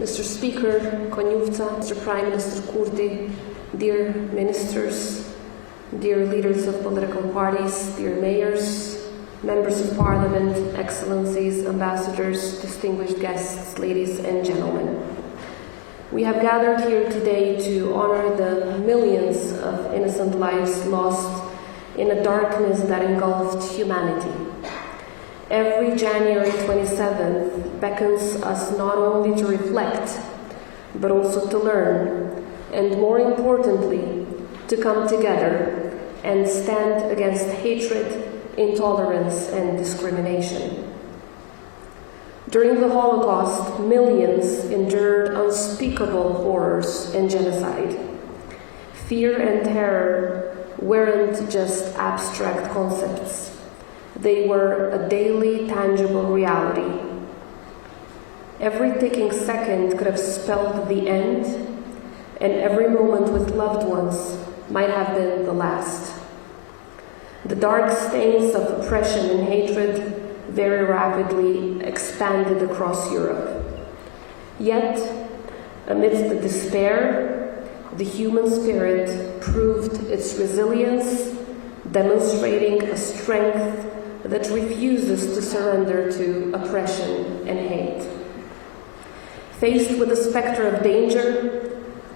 Mr. Speaker, Konjufta, Mr. Prime Minister Kurti, dear ministers, dear leaders of political parties, dear mayors, members of parliament, excellencies, ambassadors, distinguished guests, ladies and gentlemen. We have gathered here today to honor the millions of innocent lives lost in a darkness that engulfed humanity. Every January 27th beckons us not only to reflect, but also to learn, and more importantly, to come together and stand against hatred, intolerance, and discrimination. During the Holocaust, millions endured unspeakable horrors and genocide. Fear and terror weren't just abstract concepts. They were a daily, tangible reality. Every ticking second could have spelled the end, and every moment with loved ones might have been the last. The dark stains of oppression and hatred very rapidly expanded across Europe. Yet, amidst the despair, the human spirit proved its resilience, demonstrating a strength that refuses to surrender to oppression and hate. Faced with the specter of danger,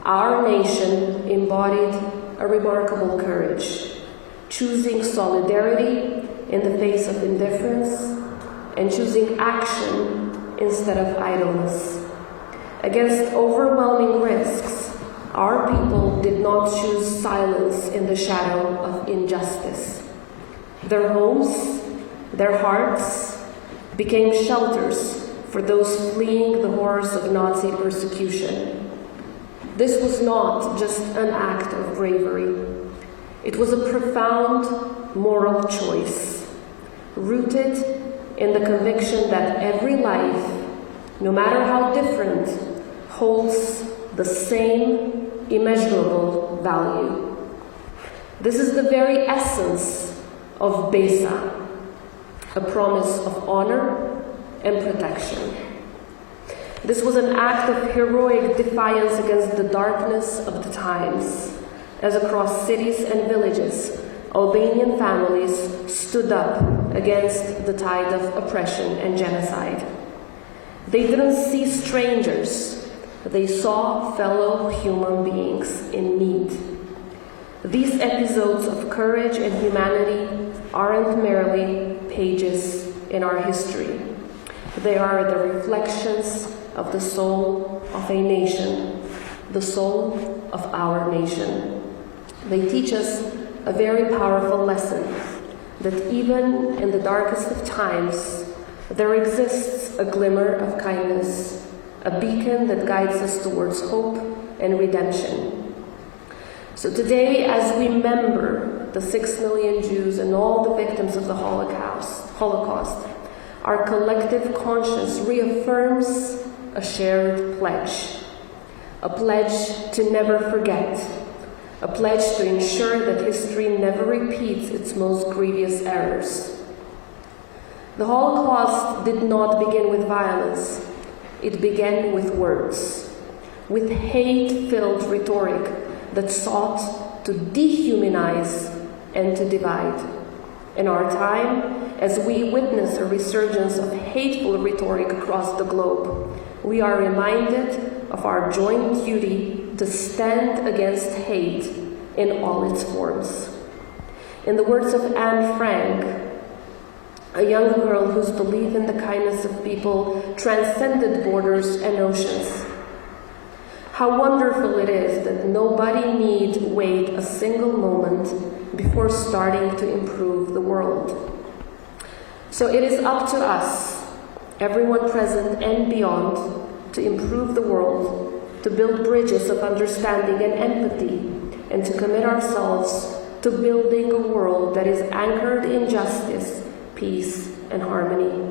our nation embodied a remarkable courage, choosing solidarity in the face of indifference and choosing action instead of idleness. Against overwhelming risks, our people did not choose silence in the shadow of injustice. Their homes, their hearts, became shelters for those fleeing the horrors of Nazi persecution. This was not just an act of bravery. It was a profound moral choice, rooted in the conviction that every life, no matter how different, holds the same immeasurable value. This is the very essence of Besa, a promise of honor and protection. This was an act of heroic defiance against the darkness of the times, as across cities and villages, Albanian families stood up against the tide of oppression and genocide. They didn't see strangers, they saw fellow human beings in need. These episodes of courage and humanity aren't merely pages in our history. They are the reflections of the soul of a nation, the soul of our nation. They teach us a very powerful lesson, that even in the darkest of times, there exists a glimmer of kindness, a beacon that guides us towards hope and redemption. So today, as we remember the 6 million Jews and all the victims of the Holocaust, our collective conscience reaffirms a shared pledge, a pledge to never forget, a pledge to ensure that history never repeats its most grievous errors. The Holocaust did not begin with violence. It began with words, with hate-filled rhetoric that sought to dehumanize and to divide. In our time, as we witness a resurgence of hateful rhetoric across the globe, we are reminded of our joint duty to stand against hate in all its forms. In the words of Anne Frank, a young girl whose belief in the kindness of people transcended borders and oceans, how wonderful it is that nobody need wait a single moment before starting to improve the world. So it is up to us, everyone present and beyond, to improve the world, to build bridges of understanding and empathy, and to commit ourselves to building a world that is anchored in justice, peace, and harmony.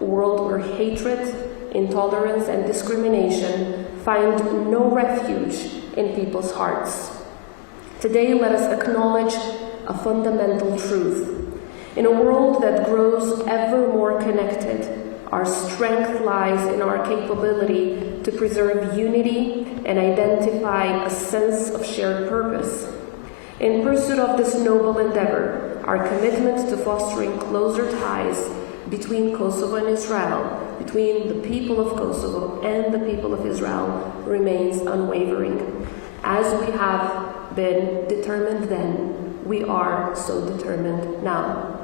A world where hatred, intolerance, and discrimination find no refuge in people's hearts. Today, let us acknowledge a fundamental truth. In a world that grows ever more connected, Our strength lies in our capability to preserve unity and identify a sense of shared purpose. In pursuit of this noble endeavor, our commitment to fostering closer ties between Kosovo and Israel, between the people of Kosovo and the people of Israel, remains unwavering. As we have been determined then, we are so determined now.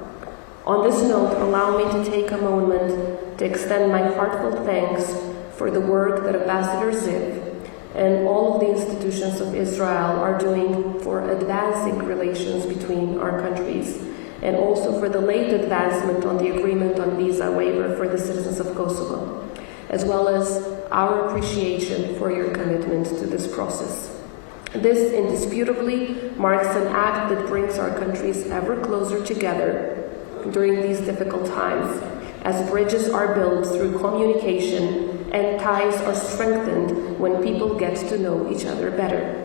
On this note, allow me to take a moment to extend my heartfelt thanks for the work that Ambassador Ziv and all of the institutions of Israel are doing for advancing relations between our countries, and also for the late advancement on the agreement on visa waiver for the citizens of Kosovo, as well as our appreciation for your commitment to this process. This indisputably marks an act that brings our countries ever closer together during these difficult times, as bridges are built through communication and ties are strengthened when people get to know each other better.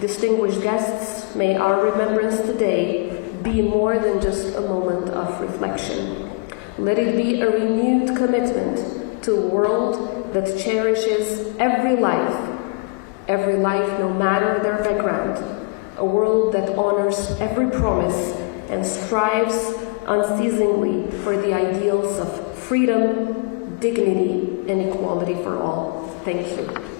Distinguished guests, may our remembrance today be more than just a moment of reflection. Let it be a renewed commitment to a world that cherishes every life no matter their background, a world that honors every promise and strives unceasingly for the ideals of freedom, dignity, and equality for all. Thank you.